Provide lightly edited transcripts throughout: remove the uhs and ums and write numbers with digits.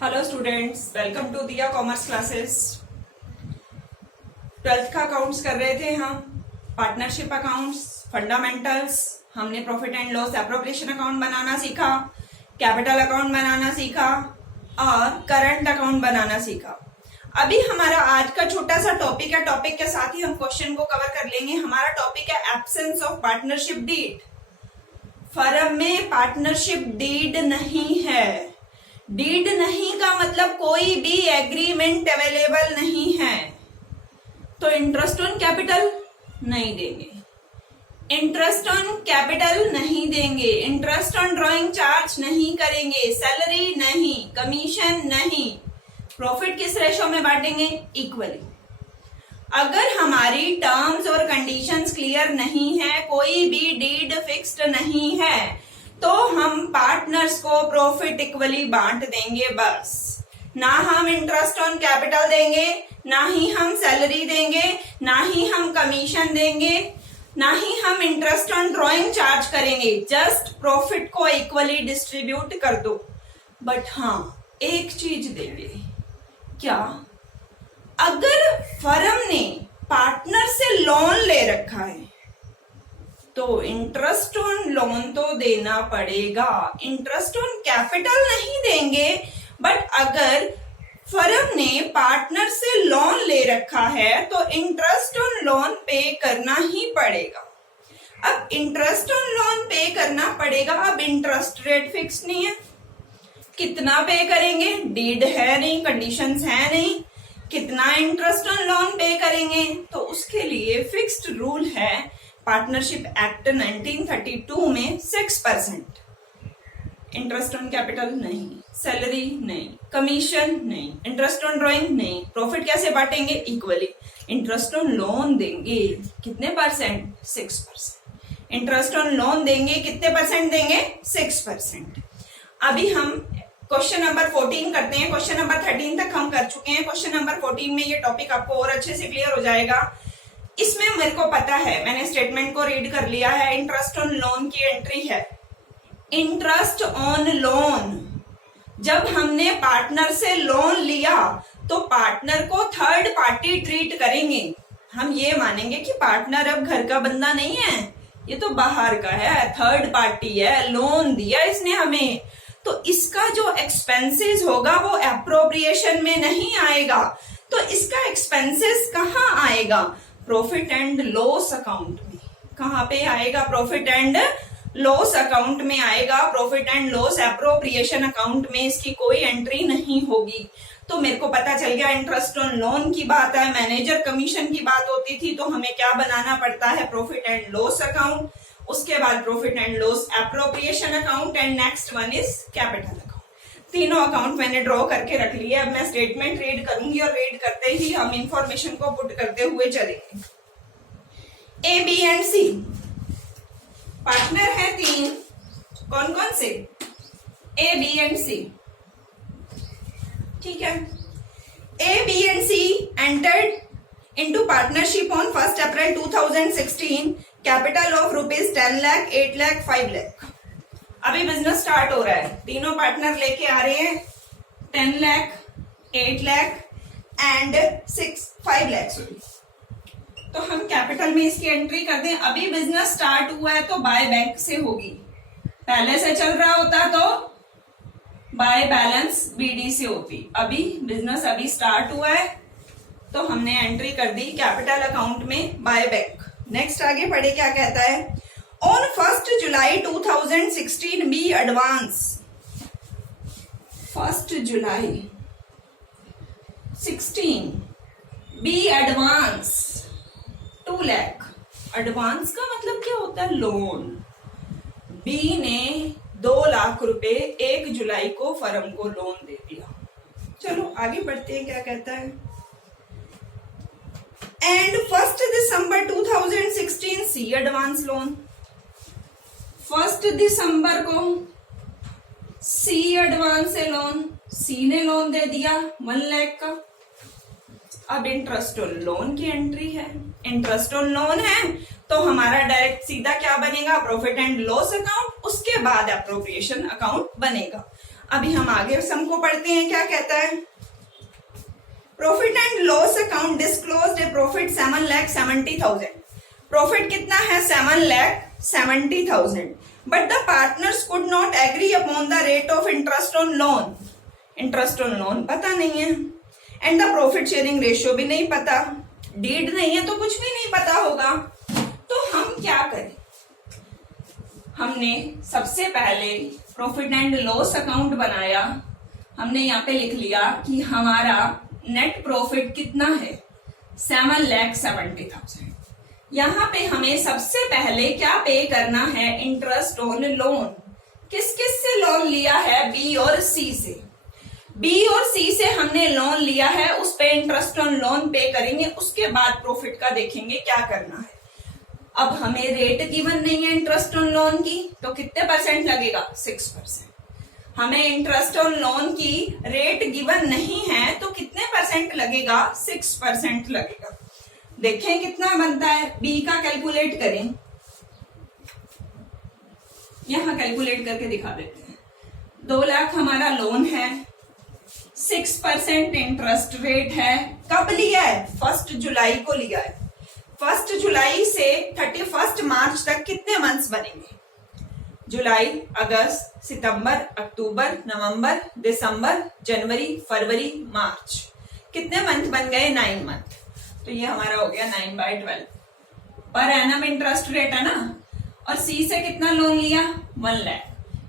Hello students, welcome to Diya commerce classes. 12th का accounts कर रहे थे हम। पार्टनरशिप अकाउंट्स, फंडामेंटल्स, हमने profit and loss appropriation account बनाना सीखा, कैपिटल अकाउंट बनाना सीखा और करंट अकाउंट बनाना सीखा। अभी हमारा आज का छोटा सा टॉपिक है। टॉपिक के साथ ही हम क्वेश्चन को कवर कर लेंगे। हमारा टॉपिक है absence of partnership deed. Firm में पार्टनरशिप डीड नहीं है। डीड नहीं का मतलब कोई भी एग्रीमेंट अवेलेबल नहीं है। तो इंटरेस्ट ऑन कैपिटल नहीं देंगे, इंटरेस्ट ऑन कैपिटल नहीं देंगे, इंटरेस्ट ऑन ड्रॉइंग चार्ज नहीं करेंगे, सैलरी नहीं, कमीशन नहीं। प्रॉफिट किस रेशो में बांटेंगे? इक्वली। अगर हमारी टर्म्स और कंडीशंस क्लियर नहीं है, कोई भी डीड फिक्स्ड नहीं है, तो हम पार्टनर्स को प्रॉफिट इक्वली बांट देंगे बस। ना हम इंटरेस्ट ऑन कैपिटल देंगे, ना ही हम सैलरी देंगे, ना ही हम कमीशन देंगे, ना ही हम इंटरेस्ट ऑन ड्रॉइंग चार्ज करेंगे। जस्ट प्रॉफिट को इक्वली डिस्ट्रीब्यूट कर दो। बट हाँ, एक चीज देंगे। क्या? अगर फर्म ने पार्टनर से लोन ले रखा है तो इंटरेस्ट ऑन लोन तो देना पड़ेगा, इंटरेस्ट ऑन कैपिटल नहीं देंगे। बट अगर फर्म ने पार्टनर से लोन ले रखा है तो इंटरेस्ट ऑन लोन पे करना ही पड़ेगा। अब इंटरेस्ट ऑन लोन पे करना पड़ेगा। अब इंटरेस्ट रेट फिक्स नहीं है, कितना पे करेंगे डीड है नहीं, कंडीशंस है नहीं, कितना इंटरेस्ट ऑन लोन पे करेंगे। तो उसके लिए फिक्स्ड रूल है पार्टनरशिप एक्ट 1932 में 6%। इंटरेस्ट ऑन कैपिटल नहीं, सैलरी नहीं, कमीशन नहीं, इंटरेस्ट ऑन ड्रॉइंग नहीं। प्रॉफिट कैसे बांटेंगे? इक्वली। इंटरेस्ट ऑन लोन देंगे कितने परसेंट? 6%। इंटरेस्ट ऑन लोन देंगे कितने परसेंट देंगे? 6%। अभी हम क्वेश्चन नंबर 14 करते हैं। क्वेश्चन नंबर 13 तक हम कर चुके हैं। क्वेश्चन नंबर 14 में ये टॉपिक आपको और अच्छे से क्लियर हो जाएगा। इसमें मेरे को पता है, मैंने स्टेटमेंट को रीड कर लिया है। इंटरेस्ट ऑन लोन की एंट्री है। इंटरेस्ट ऑन लोन, जब हमने पार्टनर से लोन लिया तो पार्टनर को थर्ड पार्टी ट्रीट करेंगे। हम ये मानेंगे कि पार्टनर अब घर का बंदा नहीं है, ये तो बाहर का है, थर्ड पार्टी है, लोन दिया इसने हमें। तो इसका जो एक्सपेंसेस होगा वो एप्रोप्रिएशन में नहीं आएगा। तो इसका एक्सपेंसेस कहाँ आएगा? प्रॉफिट एंड लॉस अकाउंट में। कहाँ पे आएगा? प्रॉफिट एंड लॉस अकाउंट में आएगा। Profit and loss appropriation account में इसकी कोई एंट्री नहीं होगी। तो मेरे को पता चल गया इंटरेस्ट ऑन लोन की बात है, मैनेजर कमीशन की बात होती थी, तो हमें क्या बनाना पड़ता है? Profit and loss account. उसके बाद profit and loss appropriation account and next one is capital account. तीनों अकाउंट मैंने ड्रॉ करके रख लिए। अब मैं स्टेटमेंट रीड करूंगी और रीड करते ही हम इंफॉर्मेशन को पुट करते हुए चलेंगे। A, B and C partner है 3। कौन कौन से? A, B and C. ठीक है। A, B and C entered into partnership on 1 April 2016। Capital of rupees 10 lakh, 8 lakh, 5 lakh. अभी बिजनेस स्टार्ट हो रहा है। तीनों पार्टनर लेके आ रहे हैं 10 लाख, 8 लाख एंड 5 लाख। तो हम कैपिटल में इसकी एंट्री कर दें। अभी बिजनेस स्टार्ट हुआ है तो बाय बैंक से होगी। पहले से चल रहा होता तो बाय बैलेंस बीडी से होती। अभी बिजनेस अभी स्टार्ट हुआ है तो हमने एंट्री कर दी कैपिटल अकाउंट में बाय बैंक। नेक्स्ट आगे पढ़े क्या कहता है। On 1 July 2016 B advance. 1 July 16 B advance 2 lakh. Advance का मतलब क्या होता है? लोन। बी ने 2 लाख रुपए 1 जुलाई को फर्म को लोन दे दिया। चलो आगे बढ़ते हैं, क्या कहता है। And 1 December 2016 C advance loan. 1 दिसंबर को सी एडवांस से लोन, सी ने लोन दे दिया 1 लाख का। अब इंटरेस्ट ऑन लोन की एंट्री है। इंटरेस्ट ऑन लोन है तो हमारा डायरेक्ट सीधा क्या बनेगा? Profit and loss account. उसके बाद एप्रोप्रिएशन अकाउंट बनेगा। अभी हम आगे सम को पढ़ते हैं, क्या कहता है। Profit and loss account disclosed a profit 7,70,000। Profit कितना है 7,70,000, but the partners could not agree upon the rate of interest on loan. Interest on loan पता नहीं है, and the profit sharing ratio भी नहीं पता, डीड नहीं है तो कुछ भी नहीं पता होगा। तो हम क्या करें, हमने सबसे पहले प्रॉफिट एंड लॉस अकाउंट बनाया। हमने यहाँ पे लिख लिया कि हमारा नेट प्रॉफिट कितना है 7,70,000। यहाँ पे हमें सबसे पहले क्या पे करना है, इंटरेस्ट ऑन लोन। किस किस से लोन लिया है, बी और सी से। बी और सी से हमने लोन लिया है, उस पे इंटरेस्ट ऑन लोन पे करेंगे, उसके बाद प्रॉफिट का देखेंगे क्या करना है। अब हमें रेट गिवन नहीं है इंटरेस्ट ऑन लोन की, तो कितने परसेंट लगेगा 6%। हमें इंटरेस्ट ऑन लोन की रेट गिवन नहीं है तो कितने परसेंट लगेगा, 6% लगेगा। देखें कितना बनता है, बी का कैलकुलेट करें, यहां कैलकुलेट करके दिखा देते हैं। 2 लाख हमारा लोन है, 6% इंटरेस्ट रेट है। कब लिया है, 1 जुलाई को लिया है। 1 जुलाई से 31 मार्च तक कितने मंथ्स बनेंगे, जुलाई, अगस्त, सितंबर, अक्टूबर, नवंबर, दिसंबर, जनवरी, फरवरी, मार्च। कितने मंथ बन गए, 9 मंथ। तो ये हमारा हो गया 9/12 पर एनम इंटरेस्ट रेट है ना। और सी से कितना लोन लिया, 1 लाख।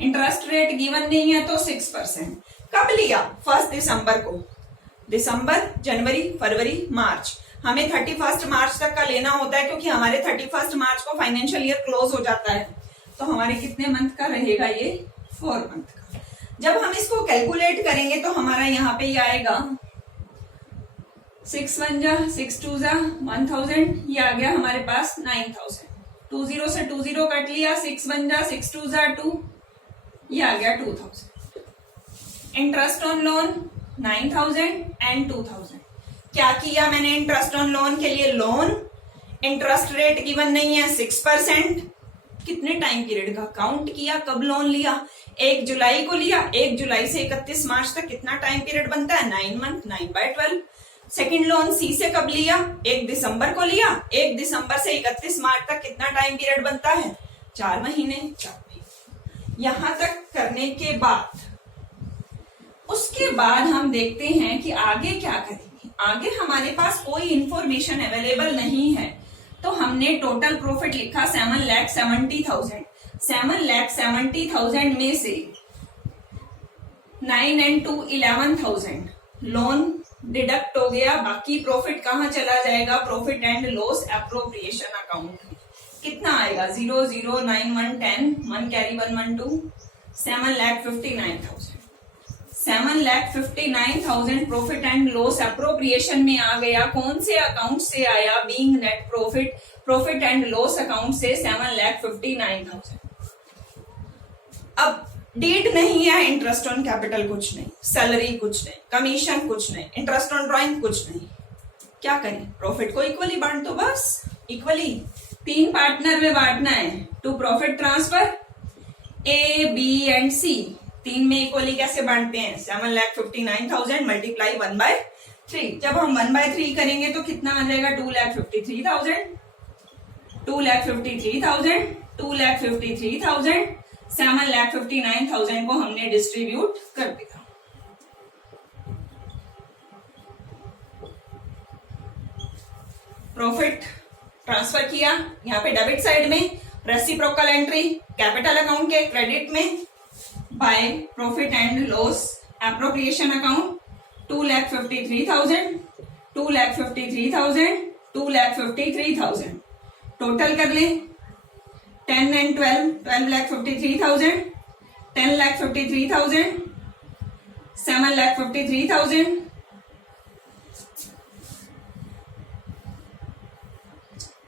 इंटरेस्ट रेट गिवन नहीं है तो 6%। कब लिया, 1 दिसंबर को। दिसंबर, जनवरी, फरवरी, मार्च। हमें 31 मार्च तक का लेना होता है, क्योंकि हमारे 31 मार्च को फाइनेंशियल ईयर क्लोज हो जाता है। तो हमारे कितने मंथ का रहेगा, ये 4 मंथ का। जब हम इसको कैलकुलेट करेंगे तो हमारा यहाँ पे ये आएगा 6 1 जा 6 2 जा 1000, ये आ गया हमारे पास 9000। 20 से 20 कट लिया, 6 1 जा 6 2 जा 2, ये आ गया 2000। Interest on loan 9000 and 2000। क्या किया मैंने इंटरेस्ट ऑन लोन के लिए, लोन, इंटरेस्ट रेट गिवन नहीं है 6%। कितने टाइम पीरियड का काउंट किया, कब लोन लिया, 1 जुलाई को लिया। 1 जुलाई से 31 मार्च तक कितना टाइम पीरियड बनता है, 9 मंथ, 9/12। सेकेंड लोन सी से कब लिया, 1 दिसंबर को लिया। 1 दिसंबर से 31 मार्च तक कितना टाइम पीरियड बनता है, 4 महीने। 4 महीने यहां तक करने के बाद उसके बाद हम देखते हैं कि आगे क्या करेंगे। आगे हमारे पास कोई इंफॉर्मेशन अवेलेबल नहीं है, तो हमने टोटल प्रॉफिट लिखा 7,70,000। 7,70,000 में से 9 and 2 11,000 लोन डिडक्ट हो गया। बाकी प्रॉफिट कहाँ चला जाएगा, profit and loss appropriation account में। कितना आएगा, 0 0 9 1 10 1 carry 1 1 2 7,59,000। 7,59,000 profit and loss appropriation में आ गया। कौन से अकाउंट से आया, being net profit, profit and loss account से 7,59,000। अब डीड नहीं है, इंटरेस्ट ऑन कैपिटल कुछ नहीं, सैलरी कुछ नहीं, कमीशन कुछ नहीं, इंटरेस्ट ऑन ड्रॉइंग कुछ नहीं। क्या करें, प्रॉफिट को इक्वली बांट दो, बस इक्वली 3 पार्टनर में बांटना है to profit transfer, A B and C. 3 में इक्वली कैसे बांटते हैं, 7,59,000 मल्टीप्लाई 1/3। जब हम 1/3 करेंगे तो कितना आ जाएगा, 2,53,000, 2,53,000, 2,53,000। 7,59,000 को हमने डिस्ट्रीब्यूट कर दिया। प्रॉफिट ट्रांसफर किया, यहाँ पे डेबिट साइड में रेसिप्रोकल एंट्री कैपिटल अकाउंट के क्रेडिट में by profit and loss appropriation account 2,53,000, 2,53,000, 2,53,000 total कर ले। 10 and 12 12,53,000, 10,53,000, 7,53,000,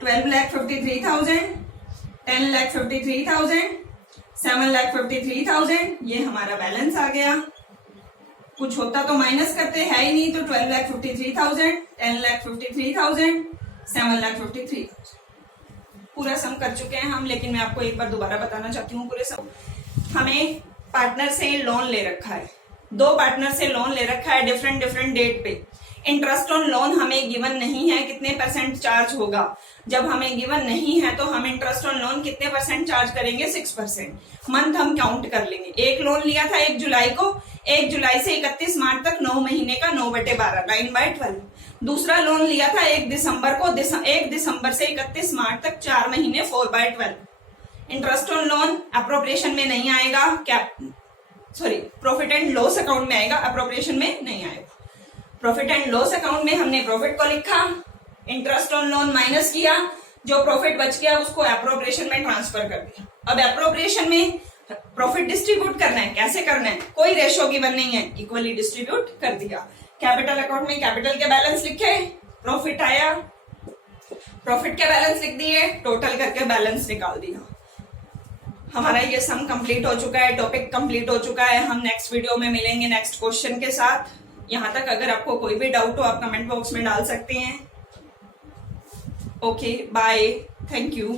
12,53,000, 10,53,000, 7,53,000। ये हमारा बैलेंस आ गया। कुछ होता तो माइनस करते, है ही नहीं, तो 12,53,000, 10,53,000, 7,53,000 पूरा सम कर चुके हैं हम। लेकिन मैं आपको एक बार दोबारा बताना चाहती हूँ, पूरे सम हमें पार्टनर से लोन ले रखा है, 2 पार्टनर से लोन ले रखा है डिफरेंट डिफरेंट डेट पे। इंटरेस्ट ऑन लोन हमें गिवन नहीं है कितने परसेंट चार्ज होगा। जब हमें गिवन नहीं है तो हम इंटरेस्ट ऑन लोन कितने परसेंट चार्ज करेंगे, 6%। मंथ हम काउंट कर लेंगे। एक लोन लिया था 1 जुलाई को, 1 जुलाई से 31 मार्च तक 9 महीने का 9/12 9/12। दूसरा लोन लिया था 1 दिसंबर को, 1 दिसंबर से 31 मार्च तक 4 महीने 4/12। इंटरेस्ट ऑन लोन अप्रोप्रिएशन में नहीं आएगा, प्रॉफिट एंड लॉस अकाउंट में आएगा, अप्रोप्रिएशन में नहीं आएगा। प्रॉफिट एंड लॉस अकाउंट में हमने प्रॉफिट को लिखा, इंटरेस्ट ऑन लोन माइनस किया, जो प्रॉफिट बच गया उसको एप्रोप्रिएशन में ट्रांसफर कर दिया। अब एप्रोप्रिएशन में प्रॉफिट डिस्ट्रीब्यूट करना है, कैसे करना है, कोई रेशो गिवन नहीं है, इक्वली डिस्ट्रीब्यूट कर दिया। कैपिटल अकाउंट में कैपिटल के बैलेंस लिखे, प्रॉफिट आया, प्रॉफिट के बैलेंस लिख दिए, टोटल करके बैलेंस निकाल दिया। हमारा ये सम कंप्लीट हो चुका है, टॉपिक कंप्लीट हो चुका है। हम नेक्स्ट वीडियो में मिलेंगे नेक्स्ट क्वेश्चन के साथ। यहां तक अगर आपको कोई भी डाउट हो आप कमेंट बॉक्स में डाल सकते हैं। Okay, bye, thank you.